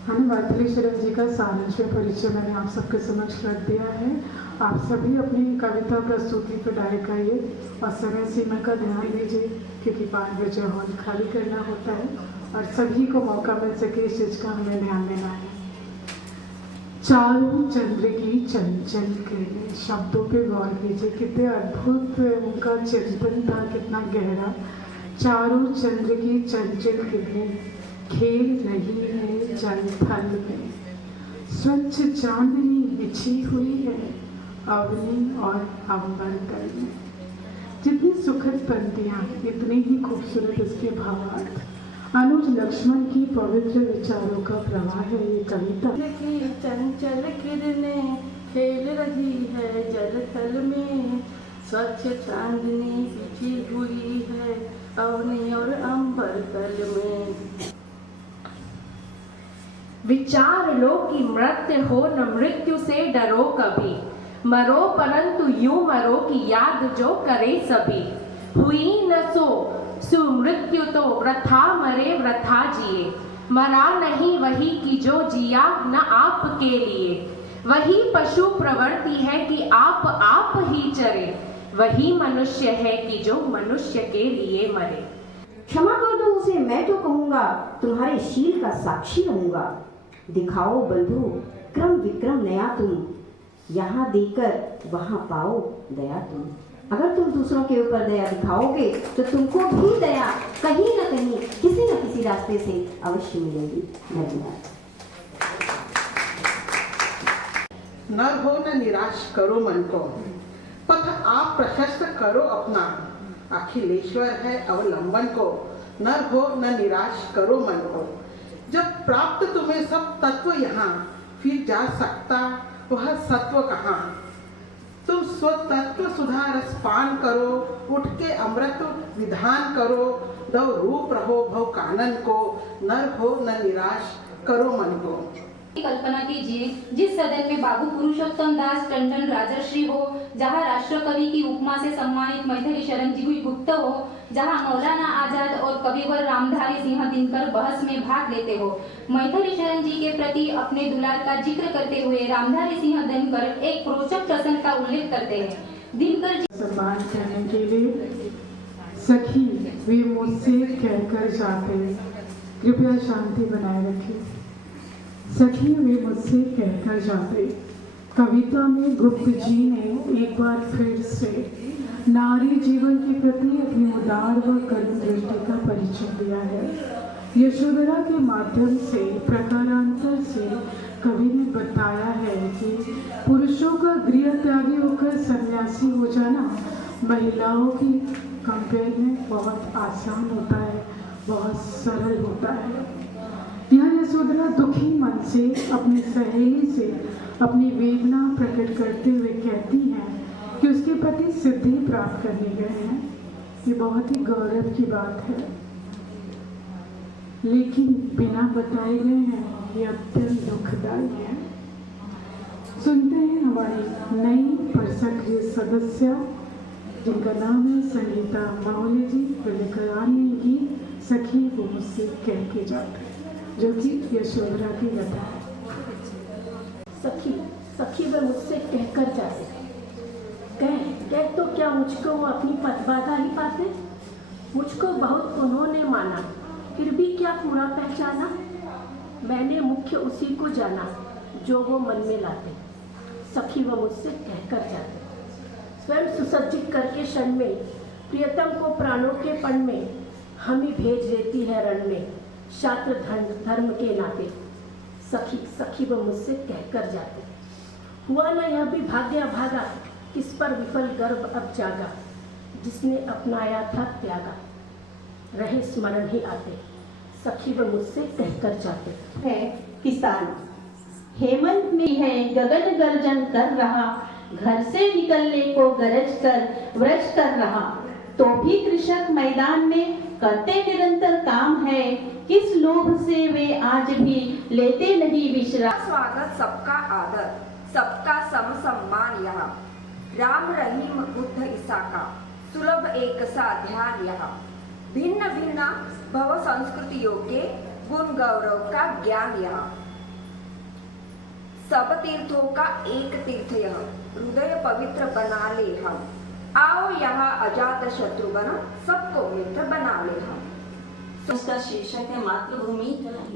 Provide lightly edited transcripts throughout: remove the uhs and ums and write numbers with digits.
हमने वार्तली शरण जी का सारांश परिचय मैंने आप सबके समक्ष रख दिया है। आप सभी अपनी कविता प्रस्तुति पर डायरेक्ट आइए और समय सीमा का ध्यान दीजिए, क्योंकि 5 बजे हॉल खाली करना होता है और सभी को मौका मिल सके इस चीज़ का हमें ध्यान देना है। चारों चंद्र की चंचल किरणें, शब्दों पे गौर कीजिए, कितने अद्भुत उनका चिंतन था, कितना गहरा। चारों चंद्र की चंचल किरणें खेल रही है जल थल में, स्वच्छ चांदनी बिछी हुई है अवनी और अंबर तल में। जितनी सुखद पंक्तियाँ, इतने ही खूबसूरत इसके भावार्थ। अनुज लक्ष्मण की पवित्र विचारों का प्रवाह है ये कविता। की चंचल किरणें खेल रही है जल थल में, स्वच्छ चांदनी बिछी हुई है अवनी और अंबर तल में। विचार लो कि मृत्यु हो न मृत्यु से डरो कभी, मरो परंतु यूं मरो कि याद जो करे सभी। हुई न सो सुमृत्यु तो वृथा मरे वृथा जिए, मरा नहीं वही कि जो जिया न आपके लिए। वही पशु प्रवृत्ति है कि आप ही चरे, वही मनुष्य है कि जो मनुष्य के लिए मरे। क्षमा कर दो उसे, मैं तो कहूँगा तुम्हारे शील का साक्षी रहूँगा। दिखाओ बंधु क्रम विक्रम नया तुम, यहाँ देकर वहाँ पाओ दया तुम। अगर तुम दूसरों के ऊपर दया दिखाओगे तो तुमको भी दया कहीं न कहीं किसी न किसी रास्ते से अवश्य मिलेगी। धन्यवाद। नर हो न निराश करो मन को, पथ आप प्रशस्त करो अपना। अखिलेश्वर है अवलंबन को, नर हो न निराश करो मन को। जब प्राप्त तुम्हें सब तत्व यहाँ, फिर जा सकता वह सत्व कहाँ। तुम स्वतत्व सुधा रस पान करो, उठ के अमृत विधान करो। दो रूप रहो भव कानन को, नर हो न निराश करो मन को। कल्पना कीजिए जिस सदन में बाबू पुरुषोत्तम दास टंडन राजर्षि हो, जहाँ राष्ट्र कवि की उपमा से सम्मानित मैथिली शरण जी गुप्त हो, जहाँ मौलाना आजाद और कविवर रामधारी सिंह दिनकर बहस में भाग लेते हो। मैथिली शरण जी के प्रति अपने दुलार का जिक्र करते हुए रामधारी सिंह दिनकर एक रोचक प्रसंग का उल्लेख करते हैं। दिनकर जी सम्मान करने के लिए सखी वे मुझसे कहकर जाते, कृपया शांति बनाए रखें। सखी वे मुझसे कहकर जाते। कविता में गुप्त जी ने एक बार फिर से नारी जीवन के प्रति अपनी उदार व करुण दृष्टि का परिचय दिया है। यशोधरा के माध्यम से प्रकारांतर से कवि ने बताया है कि पुरुषों का गृह त्यागी होकर सन्यासी हो जाना महिलाओं की कंपेयर में बहुत आसान होता है, बहुत सरल होता है। यहाँ यशोधरा दुखी मन से अपनी सहेली से अपनी वेदना प्रकट करते हुए कहती हैं कि उसके पति सिद्धि प्राप्त करने गए हैं। ये बहुत ही गौरव की बात है, लेकिन बिना बताए गए हैं ये अत्यंत दुखदायी है। सुनते हैं हमारी नई पर सक्रिय सदस्य जिनका नाम है संगीता माहौली जी, जो लेकर आ रही हैं गीत सखी वो मुझसे कह के जाते, जो कि यशोधरा की कथा है। सखी सखी वह मुझसे कहकर जाते, कह तो क्या मुझको वो अपनी पदबाधा ही पाते। मुझको बहुत उन्होंने माना, फिर भी क्या पूरा पहचाना। मैंने मुख्य उसी को जाना जो वो मन में लाते। सखी वह मुझसे कहकर जाते, स्वयं सुसज्जित करके क्षण में प्रियतम को प्राणों के पण में हम ही भेज देती है रण में, शास्त्र धर्म के नाते। सखी सखी वह मुझसे कहकर जाते। हुआ न यह भी भाग्य भागा, किस पर विफल गर्भ अब जागा, जिसने अपनाया था त्यागा, रहे स्मरण ही आते। सखी वह मुझसे कहकर जाते। है किसान हेमंत में है गगन गर्जन कर रहा, घर से निकलने को गरज कर व्रज कर रहा। तो भी कृषक मैदान में करते निरंतर काम है, किस लोभ से वे आज भी लेते नहीं विश्राम। स्वागत सबका आदर, सबका सम सम्मान यहाँ। राम रहीम बुद्ध ईसा का सुलभ एक सा ध्यान यहाँ। भिन्न भिन्न भव संस्कृतियों के गुण गौरव का ज्ञान यहाँ। सब तीर्थों का एक तीर्थ यह, हृदय पवित्र बना ले हम। आओ यहाँ अजात शत्रु बना, सबको मित्र बना ले हम। इसका शीर्षक है मातृभूमि।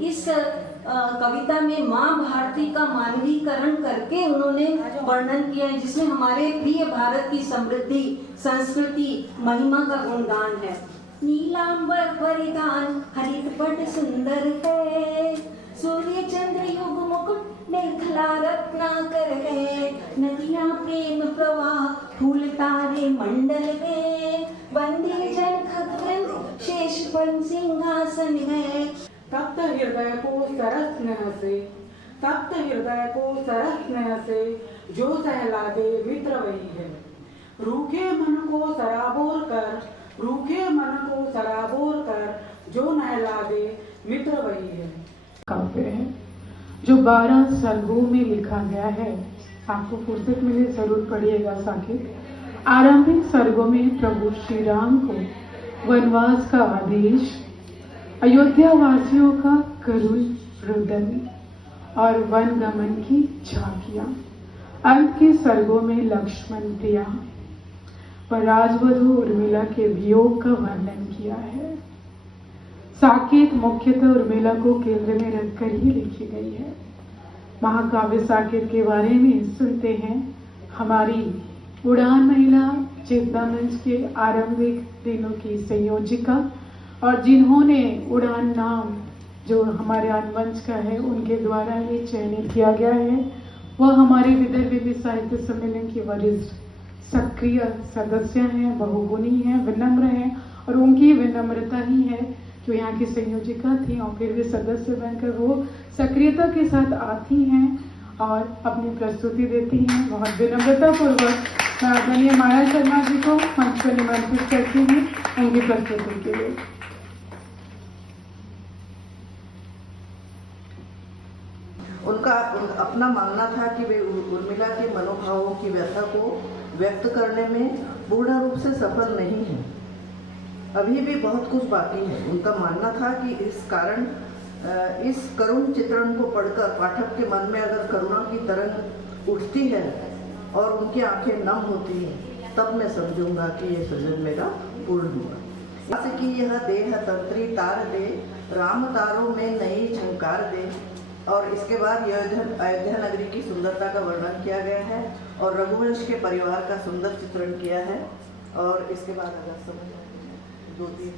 इस कविता में माँ भारती का मानवीकरण करके उन्होंने वर्णन किया है, जिसमें हमारे प्रिय भारत की समृद्धि, संस्कृति, महिमा का गुणगान है। नीलांबर परिधान हरित पट सुंदर है, सूर्य चंद्र युग मुकुट मेखला रत्नाकर है, नदियां प्रेम प्रवाह फूल तारे मंडल है, वंदे जन खगवृंद शेष पर सिंहासन है। तप्त हृदय को सरस स्नेह से, तप्त हृदय को सरस स्नेह से, जो सहला दे मित्र वही है। रूखे मन को सराबोर कर, रूखे मन को सराबोर कर, जो नहला दे मित्र वही है। काव्य है जो 12 सर्गों में लिखा गया है। आपको फुर्सत मिले जरूर पढ़िएगा साकिब। आरंभिक सर्गों में प्रभु श्री राम को वनवास का आदेश, अयोध्या वासियों का करुण रुदन और वन गमन की झांकियां। अंत के सर्गों में लक्ष्मण प्रिया व राजवधु उर्मिला के वियोग का वर्णन किया है। साकेत मुख्यतः उर्मिला को केंद्र में रखकर ही लिखी गई है। महाकाव्य साकेत के बारे में सुनते हैं। हमारी उड़ान महिला चेतना मंच के आरंभिक दिनों की संयोजिका और जिन्होंने उड़ान नाम जो हमारे मंच का है उनके द्वारा ये चयनित किया गया है, वह हमारे विदर्भ साहित्य सम्मेलन की वरिष्ठ सक्रिय सदस्य हैं, बहुगुणी हैं, विनम्र हैं और उनकी विनम्रता ही है जो यहाँ की संयोजिका थी और फिर भी सदस्य बनकर वो सक्रियता के साथ आती हैं और अपनी प्रस्तुति देती हैं। बहुत विनम्रता पूर्वक आदरणीय माया शर्मा जी को मंच पर निमंत्रित करती हूँ उनकी प्रस्तुति के लिए। उनका अपना मानना था कि वे उर्मिला के मनोभावों की व्यथा को व्यक्त करने में पूर्ण रूप से सफल नहीं हैं। अभी भी बहुत कुछ बाकी है। उनका मानना था कि इस कारण इस करुण चित्रण को पढ़कर पाठक के मन में अगर करुणा की तरंग उठती है और उनकी आंखें नम होती हैं, तब मैं समझूंगा कि ये सृजन मेरा पूर्ण हुआ। जैसे कि यह देह तंत्री तार दे, राम तारों में नई झंकार दे। और इसके बाद अयोध्या नगरी की सुंदरता का वर्णन किया गया है और रघुवंश के परिवार का सुंदर चित्रण किया है। और इसके बाद अगर समझ 2-3